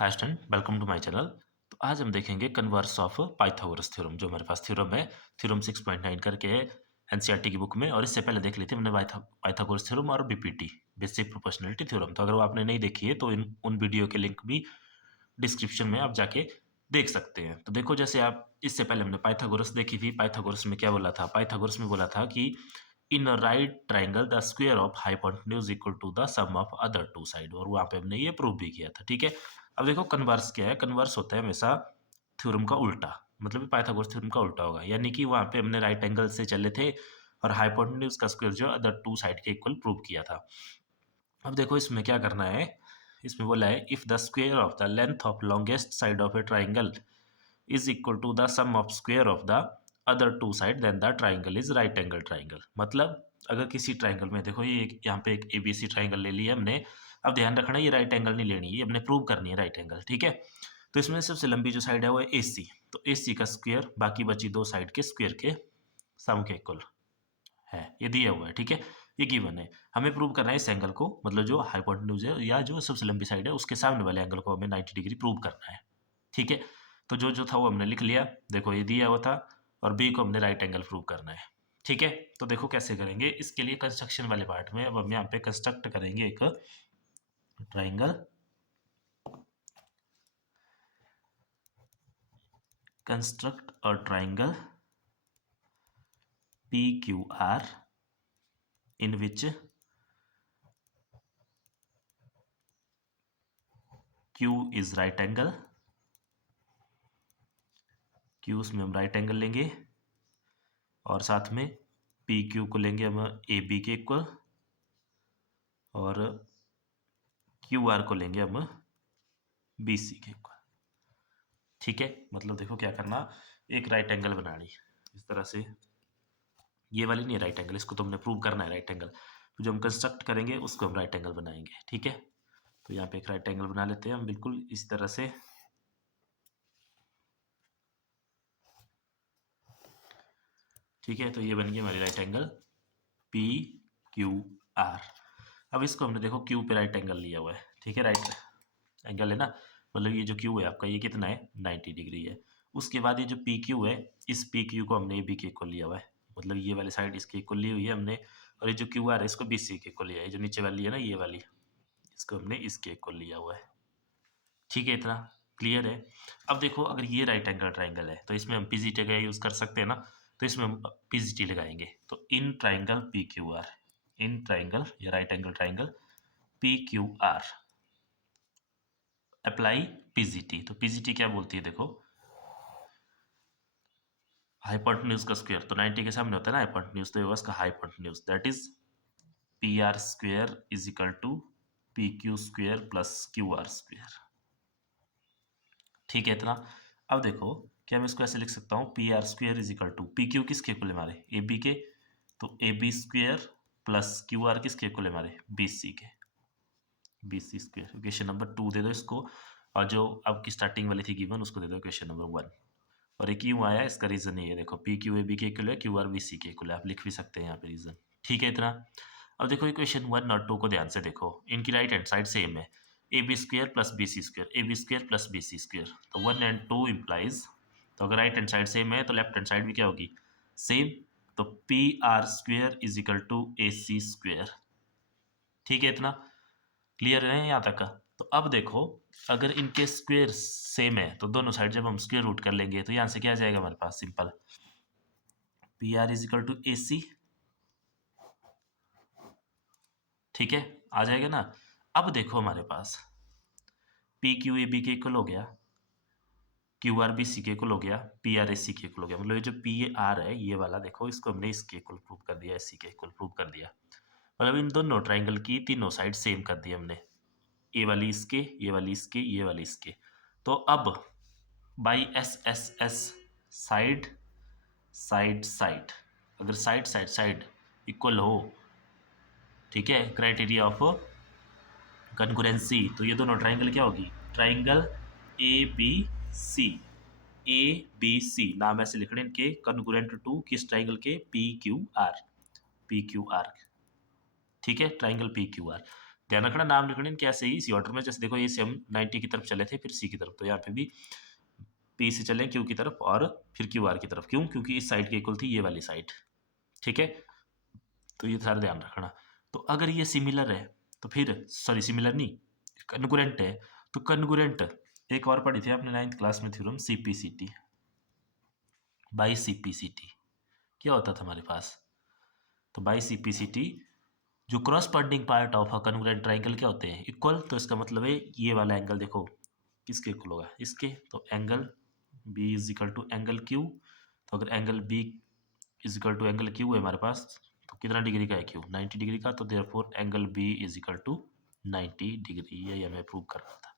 Hi student, welcome to my channel. तो आज हम देखेंगे कन्वर्स ऑफ पाइथागोरस थ्योरम। जो हमारे पास थ्योरम है, थ्योरम 6.9 करके है एनसीईआरटी की बुक में। और इससे पहले देख ली थी हमने पाइथागोरस थ्योरम और बीपीटी, बेसिक प्रोपोर्शनलिटी थ्योरम। तो अगर वो आपने नहीं देखी है तो इन उन वीडियो के लिंक भी डिस्क्रिप्शन में आप जाके देख सकते हैं। तो देखो, जैसे आप इससे पहले हमने पाइथागोरस देखी थी। पाइथागोरस में क्या बोला था? पाइथागोरस में बोला था कि in a right triangle the square of hypotenuse equal to the sum of other two side. और वहां पे हमने ये प्रूव भी किया था। ठीक है, अब देखो कन्वर्स क्या है। कन्वर्स होता है हमेशा थ्योरम का उल्टा, मतलब पाइथागोरस थ्योरम का उल्टा होगा। यानी कि वहां पे हमने राइट एंगल से चले थे और हाइपोटेन्यूज का स्क्वायर जो अदर टू साइड के इक्वल प्रूव किया था। अब देखो इसमें क्या करना है। इसमें बोला है if the square of the length of longest side of a triangle is equal to the sum of square of the other two side then the triangle is right angle triangle. मतलब अगर किसी triangle में देखो, ये यहाँ पे एक ABC triangle ले लिया हमने। अब ध्यान रखना, ये राइट एंगल नहीं लेनी, ये हमने प्रूव करनी है राइट एंगल। ठीक है, तो इसमें सबसे लंबी जो साइड है वो है ए सी। तो ए सी का स्क्वायर बाकी बची दो साइड के स्क्वायर के सम के इक्वल है। ये दिया हुआ है। ठीक है, ये गिवन है। हमें प्रूव करना है इस एंगल को, मतलब जो हाइपोटेन्यूज है या जो सबसे लंबी साइड है उसके सामने वाले एंगल को हमें 90 डिग्री प्रूव करना है। ठीक है, तो जो जो था वो हमने लिख लिया। देखो ये दिया हुआ था और बी को हमने राइट एंगल प्रूव करना है। ठीक है, तो देखो कैसे करेंगे। इसके लिए कंस्ट्रक्शन वाले पार्ट में अब हम यहाँ पे कंस्ट्रक्ट करेंगे एक ट्राइंगल। कंस्ट्रक्ट और triangle P Q R in which Q is right angle. Q उसमें हम राइट एंगल लेंगे और साथ में पी क्यू को लेंगे हम ए बी के इक्वल और क्यू आर को लेंगे हम बी सी के इक्वल। ठीक है, मतलब देखो क्या करना, एक राइट एंगल बनानी इस तरह से। ये वाली नहीं है राइट एंगल, इसको तो हमने प्रूव करना है राइट एंगल। तो जो हम कंस्ट्रक्ट करेंगे उसको हम राइट एंगल बनाएंगे। ठीक है, तो यहाँ पे एक राइट एंगल बना लेते हैं हम बिल्कुल इस तरह से। ठीक है, तो ये बन गया हमारी right angle P Q are. अब इसको हमने देखो क्यू पे राइट एंगल लिया हुआ है। ठीक है, राइट एंगल है ना, मतलब ये जो क्यू है आपका, ये कितना है 90 डिग्री है। उसके बाद ये जो पी क्यू है, इस पी क्यू को हमने ए बी के इक्वल लिया हुआ है, मतलब ये वाली साइड इसके इक्वल ली हुई है हमने। और ये जो क्यू आर है इसको बी सी के इक्वल लिया है। ये जो नीचे वाली है ना, ये वाली, इसको हमने इसके इक्वल लिया हुआ है। ठीक है, इतना क्लियर है। अब देखो, अगर ये राइट एंगल ट्राइंगल है तो इसमें हम पीजीटी का यूज कर सकते हैं ना। तो इसमें हम पीजीटी लगाएंगे। तो in triangle P Q R, in triangle या right angle triangle P Q R apply PGT. तो पीजीटी क्या बोलती है देखो, हाइपोटेन्यूज का स्क्वायर। तो 90 के सामने होता है ना हाइपोटेन्यूज, तो ये उसका hypotenuse that is P R square is equal to P Q square plus Q R square. ठीक है, इतना। अब देखो, क्या मैं इसको ऐसे लिख सकता हूँ, P R square is equal to P Q किसके इक्वल है हमारे, ए बी के। तो A B square plus Q R किसके इक्वल है हमारे, बी सी के। B C square equation number 2 दे दो इसको। और जो आपकी स्टार्टिंग वाली थी गिवन, उसको दे दो इक्वेशन नंबर 1। और ये क्यों आया, इसका रीजन ये है। देखो पी क्यू ए बी के इक्वल है, क्यू आर बी सी के इक्वल है। आप लिख भी सकते हैं यहाँ पे रीजन। ठीक है, इतना। अब देखो इक्वेशन 1 और 2 को ध्यान से देखो, इनकी राइट हैंड साइड सेम है। A B square plus B C square, A B square plus B C square. तो 1 एंड 2 इम्प्लाइज, तो अगर राइट हैंड साइड सेम है तो लेफ्ट हैंड साइड भी क्या होगी, सेम। तो P R square is equal to A C square. ठीक है, इतना क्लियर है यहाँ तक का। तो अब देखो, अगर इनके स्क्वायर सेम है तो दोनों साइड जब हम स्क्वायर रूट कर लेंगे तो यहाँ से क्या आ जाएगा हमारे पास, simple P R is equal to A C. ठीक है, आ जाएगा ना। अब देखो हमारे पास पी क्यू ए बी के इक्वल हो गया, क्यू आर बी सी के इक्वल हो गया, पी आर ए सी के इक्वल हो गया। मतलब ये जो पी आर है ये वाला, देखो इसको हमने इसके इक्वल प्रूव कर दिया, एस सी के इक्वल प्रूव कर दिया। मतलब इन दोनों ट्राइंगल की तीनों साइड सेम कर दी हमने। ए वाली इसके, ये वाली इसके, ये वाली इसके। तो अब by S S S, side side side, अगर साइड साइड साइड इक्वल हो, ठीक है, क्राइटेरिया ऑफ कनकुरेंसी, तो ये दोनों ट्राइंगल क्या होगी, triangle A B C. A B C नाम ऐसे लिखने इनके, कनकुरेंट टू किस ट्राइंगल के, P Q R, P Q R. ठीक है, ट्राइंगल पी क्यू आर। ध्यान रखना नाम लिखने कैसे ही इसी ऑर्डर में, जैसे देखो ये से हम 90 की तरफ चले थे फिर सी की तरफ, तो यहाँ पे भी पी से चले क्यू की तरफ और फिर क्यू आर की तरफ। क्यों? क्योंकि इस साइड के इक्वल थी ये वाली साइड। ठीक है, तो ये सारा ध्यान रखना। तो अगर ये सिमिलर है तो फिर, सॉरी सिमिलर नहीं, कन्गुरेंट है, तो कन्गुरेंट एक और पढ़ी थी आपने 9th क्लास में थ्योरम, सीपीसीटी बाई सीपीसीटी। क्या होता था हमारे पास? तो बाई सीपीसीटी जो corresponding part of a congruent triangle क्या होते हैं? इक्वल। तो इसका मतलब है ये वाला एंगल देखो किसके इक्वल होगा? इसके। तो angle B is equal to angle Q. तो अगर angle B is equal to angle Q है हमारे पास, तो कितना डिग्री का है क्यू? 90 डिग्री का। तो therefore angle B is equal to 90 degree. यही हमें प्रूव करना था,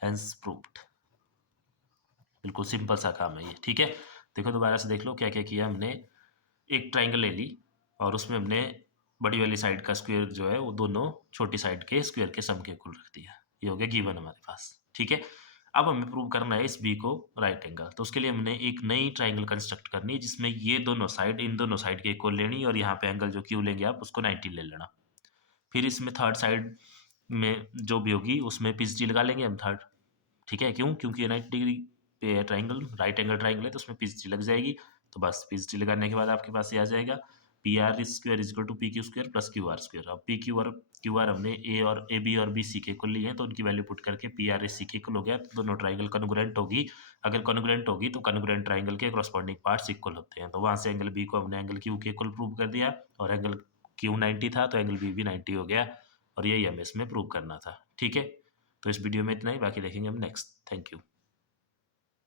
हेंस प्रूव्ड। बिल्कुल सिंपल सा काम है ये। ठीक है, देखो दोबारा से देख लो क्या क्या किया हमने। एक ट्राइंगल ले ली और उसमें हमने बड़ी वाली साइड का स्क्वायर जो है वो दोनों छोटी साइड के स्क्वायर के सम के इक्वल रख दिया। ये हो गया गिवन हमारे पास। ठीक है, अब हमें प्रूव करना है इस बी को राइट एंगल। तो उसके लिए हमने एक नई ट्राइंगल कंस्ट्रक्ट करनी है जिसमें ये दोनों साइड इन दोनों साइड के इक्वल लेनी, और यहाँ पे एंगल जो क्यू लेंगे आप उसको 90 ले लेना। फिर इसमें थर्ड साइड में जो भी होगी उसमें पीसीटी लगा लेंगे हम थर्ड। ठीक है, क्यों? क्योंकि ये 90 डिग्री पे ट्राइंगल, राइट एंगल ट्राइंगल है, तो उसमें पीसीटी लग जाएगी। तो बस पीसीटी लगाने के बाद आपके पास ये आ जाएगा P R square is equal to P Q square plus Q R square. अब पी क्यू आर हमने ए और ए बी और बी सी के इक्वल लिए हैं, तो उनकी वैल्यू पुट करके पी आर ए सी के इक्वल हो गया। तो दोनों ट्राइंगल कन्ग्रुएंट होगी। अगर कन्ग्रुएंट होगी तो कन्ग्रुएंट ट्राइंगल के कॉरस्पॉन्डिंग पार्ट्स इक्वल होते हैं। तो वहां से एंगल बी को हमने एंगल क्यू के इक्वल प्रूव कर दिया, और एंगल क्यू 90 था तो एंगल बी भी 90 हो गया, और यही हमें इसमें प्रूव करना था। ठीक है, तो इस वीडियो में इतना ही, बाकी देखेंगे हम नेक्स्ट। Thank you.